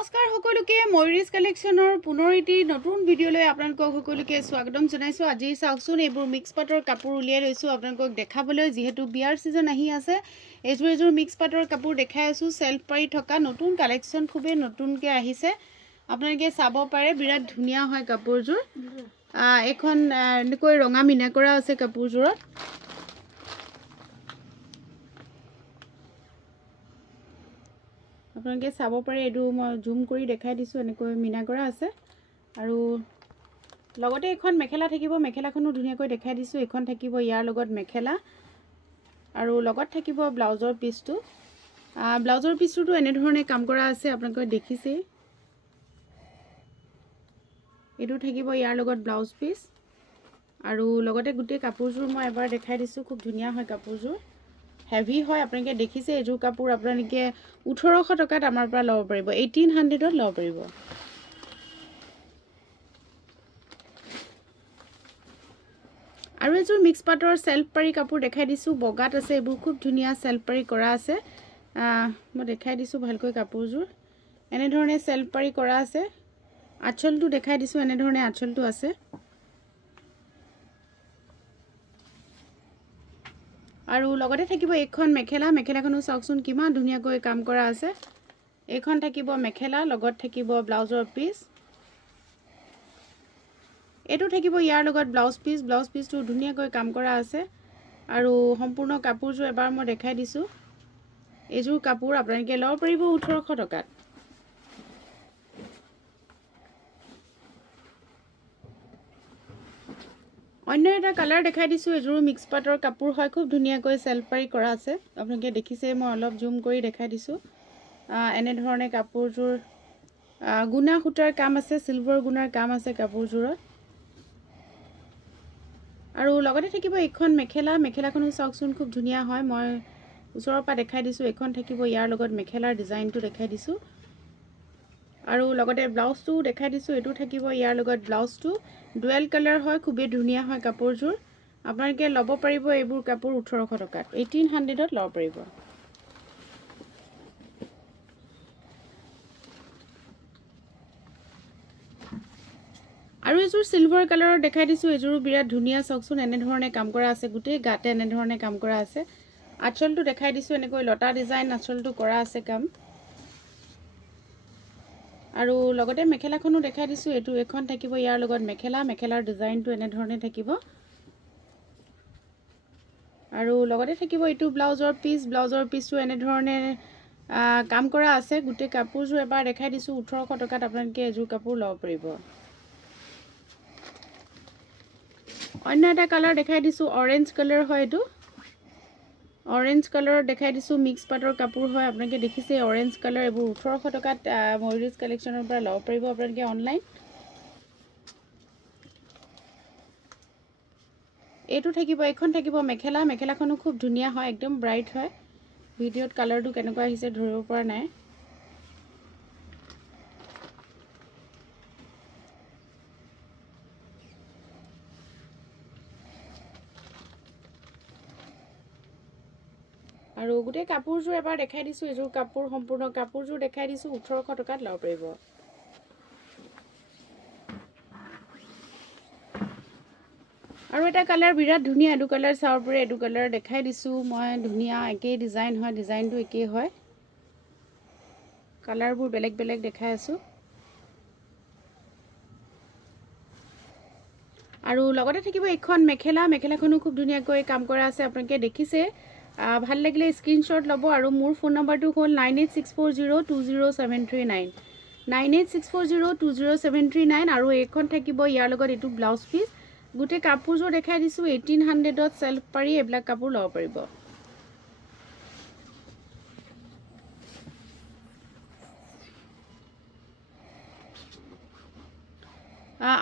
নমস্কাৰ সকলোকে ময়ূৰীজ কালেকশ্যনৰ পুনৰ এটি নতুন ভিডিঅ'লৈ আপোনালোকক সকলোকে স্বাগতম জনাইছোঁ। আজি চাওকচোন এইবোৰ মিক্স পাটৰ কাপোৰ উলিয়াই লৈছোঁ আপোনালোকক দেখাবলৈ, যিহেতু বিয়াৰ ছিজন আহি আছে। এযোৰ মিক্স পাটৰ কাপোৰ দেখাই আছোঁ, চেল্ফ পাৰি থকা নতুন কালেকশ্যন, খুবেই নতুনকৈ আহিছে, আপোনালোকে চাব পাৰে। বিৰাট ধুনীয়া হয় কাপোৰযোৰ। এখন এনেকৈ ৰঙা মিনা কৰা আছে কাপোৰযোৰত। আপোনালোকে চাব পাৰে, এইটো মই জুম কৰি দেখাই দিছোঁ, এনেকৈ মিনা কৰা আছে। আৰু লগতে এখন মেখেলা থাকিব, মেখেলাখনো ধুনীয়াকৈ দেখাই দিছোঁ। এইখন থাকিব ইয়াৰ লগত মেখেলা, আৰু লগত থাকিব ব্লাউজৰ পিচটো। ব্লাউজৰ পিচটোতো এনেধৰণে কাম কৰা আছে, আপোনালোকে দেখিছেই। এইটো থাকিব ইয়াৰ লগত ব্লাউজ পিচ, আৰু লগতে গোটেই কাপোৰযোৰ মই এবাৰ দেখাই দিছোঁ। খুব ধুনীয়া হয় কাপোৰযোৰ, হেভি হয়, আপোনালোকে দেখিছে। এইযোৰ কাপোৰ আপোনালোকে 1800 টকাত আমাৰ পৰা ল'ব পাৰিব, 1800ত ল'ব পাৰিব। আৰু এযোৰ মিক্স পাটৰ চেল্ফ পাৰি কাপোৰ দেখাই দিছোঁ, বগাত আছে। এইবোৰ খুব ধুনীয়া চেল্ফ পাৰি কৰা আছে। মই দেখাই দিছোঁ ভালকৈ কাপোৰযোৰ। এনেধৰণে চেল্ফ পাৰি কৰা আছে। আঁচলটো দেখাই দিছোঁ, এনেধৰণে আঁচলটো আছে। আৰু লগতে থাকিব এইখন মেখেলা, মেখেলাখনো চাওকচোন কিমান ধুনীয়াকৈ কাম কৰা আছে। এইখন থাকিব মেখেলা, লগত থাকিব ব্লাউজৰ পিচ। এইটো থাকিব ইয়াৰ লগত ব্লাউজ পিচ, ব্লাউজ পিচটো ধুনীয়াকৈ কাম কৰা আছে। আৰু সম্পূৰ্ণ কাপোৰযোৰ এবাৰ মই দেখাই দিছোঁ। এইযোৰ কাপোৰ আপোনালোকে ল'ব পাৰিব 1800 টকাত। অন্য এটা কালাৰ দেখাই দিছোঁ, এযোৰ মিক্স পাটৰ কাপোৰ হয়, খুব ধুনীয়াকৈ চেল্ফ পাৰি কৰা আছে। আপোনালোকে দেখিছে, মই অলপ জুম কৰি দেখাই দিছোঁ। এনেধৰণে কাপোৰযোৰ গুণা সূতাৰ কাম আছে, চিলভাৰ গুণাৰ কাম আছে কাপোৰযোৰত। আৰু লগতে থাকিব এইখন মেখেলা, মেখেলাখনো চাওকচোন খুব ধুনীয়া হয়। মই ওচৰৰ পৰা দেখাই দিছোঁ। এইখন থাকিব ইয়াৰ লগত মেখেলাৰ ডিজাইনটো দেখাই দিছোঁ, আৰু লগতে ব্লাউজটো দেখাই দিছোঁ। এইটো থাকিব ইয়াৰ লগত ব্লাউজটো, ডুৱেল কালাৰ হয়, খুবেই ধুনীয়া হয় কাপোৰযোৰ। আপোনালোকে ল'ব পাৰিব এইবোৰ কাপোৰ 1800 টকাত, 1800ত ল'ব পাৰিব। আৰু এযোৰ চিলভাৰ কালাৰৰ দেখাই দিছোঁ, এযোৰো বিৰাট ধুনীয়া। চাওকচোন এনেধৰণে কাম কৰা আছে, গোটেই গাতে এনেধৰণে কাম কৰা আছে। আঁচলটো দেখাই দিছোঁ, এনেকৈ লতা ডিজাইন আঁচলটো কৰা আছে কাম। আৰু লগতে মেখেলাখনো দেখাই দিছোঁ। এখন থাকিব ইয়াৰ লগত মেখেলা, মেখেলাৰ ডিজাইনটো এনেধৰণে থাকিব। আৰু লগতে থাকিব এইটো ব্লাউজৰ পিচ, ব্লাউজৰ পিচটো এনেধৰণে কাম কৰা আছে। গোটেই কাপোৰযোৰ এবাৰ দেখাই দিছোঁ, 1800 টকাত আপোনালোকে এযোৰ কাপোৰ ল'ব পাৰিব। অন্য এটা কালাৰ দেখাই দিছোঁ, অৰেঞ্জ কালাৰ হয়। এইটো অৰেঞ্জ কালাৰত দেখাই দিছোঁ, মিক্স পাটৰ কাপোৰ হয়। আপোনালোকে দেখিছে অৰেঞ্জ কালাৰ। এইবোৰ 1800 টকাত ময়ূৰীজ কালেকশ্যনৰ পৰা ল'ব পাৰিব আপোনালোকে অনলাইন। এইটো থাকিব, এইখন থাকিব মেখেলা, মেখেলাখনো খুব ধুনীয়া হয়, একদম ব্ৰাইট হয়। ভিডিঅ'ত কালাৰটো কেনেকুৱা আহিছে ধৰিব পৰা নাই। আৰু গোটেই কাপোৰযোৰ এবাৰ দেখাই দিছোঁ। এযোৰ কাপোৰ, সম্পূৰ্ণ কাপোৰযোৰ দেখাই দিছোঁ, 1800 টকাত ল'ব পাৰিব। আৰু এটা কালাৰ বিৰাট ধুনীয়া, এইটো কালাৰ চাব পাৰে। এইটো কালাৰ দেখাই দিছোঁ মই, ধুনীয়া, একেই ডিজাইন হয়, ডিজাইনটো একেই হয়। কালাৰবোৰ বেলেগ বেলেগ দেখাই আছোঁ। আৰু লগতে থাকিব এইখন মেখেলা, মেখেলাখনো খুব ধুনীয়াকৈ কাম কৰা আছে, আপোনালোকে দেখিছে। ভাল লাগিলে স্ক্ৰীনশ্বট ল'ব। আৰু মোৰ ফোন নম্বৰটো হ'ল 9864020739, 9864020739। আৰু এইখন থাকিব ইয়াৰ লগত এইটো ব্লাউজ পিচ। গোটেই কাপোৰযোৰ দেখাই দিছোঁ, 1800ত চেল্ফ পাৰি এইবিলাক কাপোৰ ল'ব পাৰিব।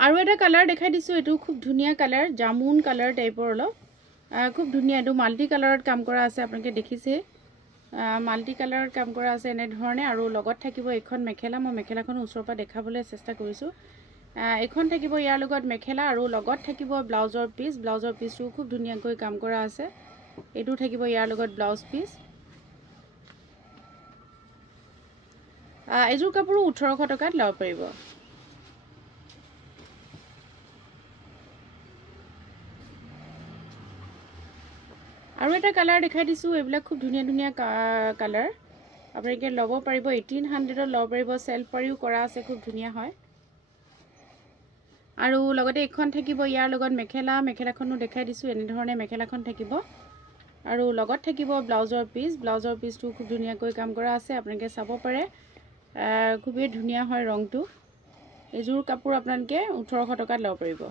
আৰু এটা কালাৰ দেখাই দিছোঁ, এইটো খুব ধুনীয়া কালাৰ, জামুন কালাৰ টাইপৰ অলপ, খুব ধুনীয়া। এইটো মাল্টি কালাৰত কাম কৰা আছে, আপোনালোকে দেখিছে। মাল্টি কালাৰত কাম কৰা আছে এনেধৰণে। আৰু লগত থাকিব এইখন মেখেলা, মই মেখেলাখনো ওচৰৰ পৰা দেখাবলৈ চেষ্টা কৰিছোঁ। এইখন থাকিব ইয়াৰ লগত মেখেলা, আৰু লগত থাকিব ব্লাউজৰ পিচ, ব্লাউজৰ পিচটো খুব ধুনীয়াকৈ কাম কৰা আছে। এইটো থাকিব ইয়াৰ লগত ব্লাউজ পিচ। এযোৰ কাপোৰো 1800 টকাত ল'ব পাৰিব আৰু এটা কালাৰ দেখাই দিছো এইবিলাক খুব ধুনীয়া ধুনীয়া কালাৰ আপোনালোকে ল'ব পাৰিব 1800 ত ল'ব পাৰিব সেলফ পাৰিও কৰা আছে খুব ধুনীয়া হয় আৰু লগতে এখন থাকিব ইয়াৰ লগত মেখেলাখনো দেখাই দিছো এনে ধৰণে মেখেলাখন থাকিব আৰু লগত থাকিব ব্লাউজৰ পিচটো খুব ধুনীয়াকৈ কাম কৰা আছে আপোনালোকে চাব পাৰে খুবই ধুনীয়া হয় ৰংটো এযোৰ কাপোৰ আপোনালোকে 1800 টকাত ল'ব পাৰিব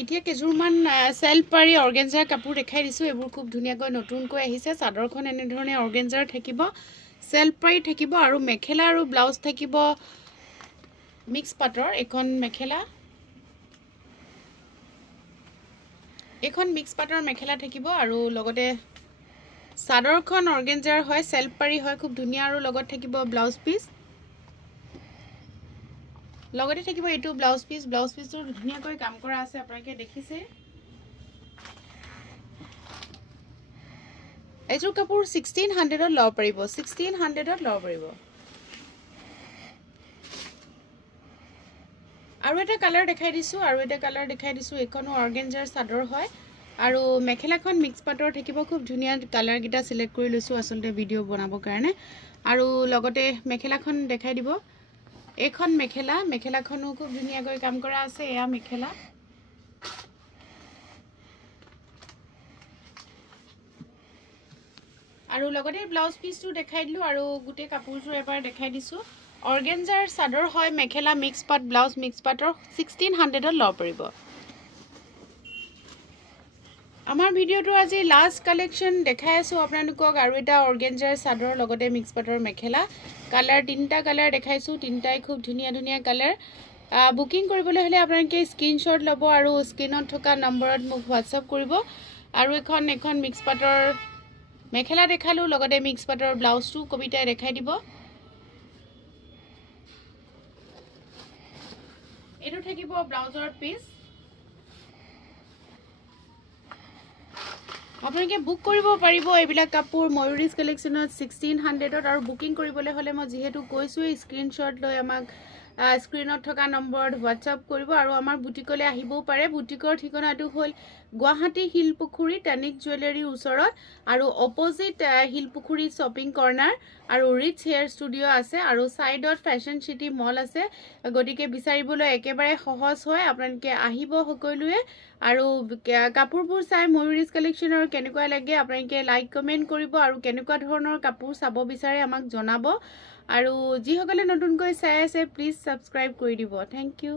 এতিয়া কেজুৰমান সেলফ পাৰি অৰ্গেঞ্জাৰ কাপোৰ দেখাই দিছো এইবোৰ খুব ধুনীয়াকৈ নতুনকৈ আহিছে চাদৰখন এনে ধৰণে অৰ্গেঞ্জাৰ থাকিব সেলফ পাৰি থাকিব আৰু মেখেলা আৰু ব্লাউজ থাকিব মিক্স পাটৰ এখন মেখেলা এখন মিক্স পাটৰ মেখেলা থাকিব আৰু লগতে চাদৰখন অৰ্গেঞ্জাৰ হয় সেলফ পাৰি হয় খুব ধুনীয়া আৰু লগত থাকিব ব্লাউজ পিস লগতে থাকিব এটো ব্লাউজ পিসটো ধুনীয়াকৈ কাম কৰা আছে আপোনালোকে দেখিছে এযোৰ কাপোৰ 1600 ত ল'ব পাৰিব 1600 ত ল'ব পাৰিব আৰু এটা কালাৰ দেখাই দিছো এখনো অৰ্গেঞ্জাৰ চাদৰ হয় আৰু মেখেলাখন মিক্স পাটৰ থাকিব খুব ধুনীয়া কালাৰ গিটা সিলেক্ট কৰি লৈছো আসলতে ভিডিও বনাবৰ কাৰণে আৰু লগতে মেখেলাখন দেখাই দিব এখন মেখেলাখনো খুব ধুনীয়াকৈ কাম কৰা আছে এয়া মেখেলা আৰু লগতে ব্লাউজ পিসটো দেখাই দিলো আৰু গুটে কাপোৰযোৰ এবাৰ দেখাই দিছো অৰ্গেঞ্জাৰ চাদৰ হয় মেখেলা মিক্স পাট ব্লাউজ মিক্স পাটৰ 1600 ত ল'ব পাৰিব আমাৰ ভিডিওটো আজি লাষ্ট কালেকশন দেখাই আছো আপোনালোকক আৰু এটা অৰ্গেঞ্জাৰ চাদৰ লগতে মিক্স পাটৰ মেখেলা কালাৰ তিনটা কালাৰ দেখাইছো তিনটাই খুব ধুনীয়া ধুনীয়া কালাৰ বুকিং কৰিবলৈ হলে আপোনালোকে স্ক্ৰিনশ্বট ল'ব আৰু স্ক্ৰিনত থকা নম্বৰত মোক WhatsApp কৰিব আৰু এখন মিক্স পাটৰ মেখেলা দেখালো লগতে মিক্স পাটৰ ব্লাউজটো কবিতাই দেখাই দিব এটো থাকিব ব্লাউজৰ পিস আপোনালোকে বুক কৰিব পাৰিব এইবিলাক কাপোৰ ময়ুৰিজ কালেকশনত 1600 ত আৰু বুকিং কৰিবলৈ হলে মই যেহেতু কৈছো স্ক্ৰিনশ্বট লৈ আমাক স্ক্ৰিনত থকা নম্বৰত WhatsApp কৰিব আৰু আমাৰ বুটিকলে আহিবও পাৰে বুটিকৰ ঠিকনাটো হ'ল গুৱাহাটী হিলপুখুৰী টানিক জুৱেলাৰী ওচৰত আৰু অপোজিট হিলপুখুৰী শপিং কৰ্নাৰ আৰু ৰিচ হেয়াৰ ষ্টুডিও আছে আৰু সাইডত ফ্যাশন সিটি মল আছে গদিকে বিচাৰিবলৈ একেবাৰে সহজ হয় আপোনালোকে আহিব সকলোৱে আৰু কাপোৰবোৰ চাই ময়ুৰিজ কালেকশনৰ কেনেকুৱা লাগে আপোনালোকে লাইক কমেন্ট কৰিব আৰু কেনেকুৱা ধৰণৰ কাপোৰ চাব বিচাৰে আমাক জনাব আৰু যিসকলে নতুনকৈ চাই আছে প্লিজ সাবস্ক্ৰাইব কৰি দিব থ্যাংক ইউ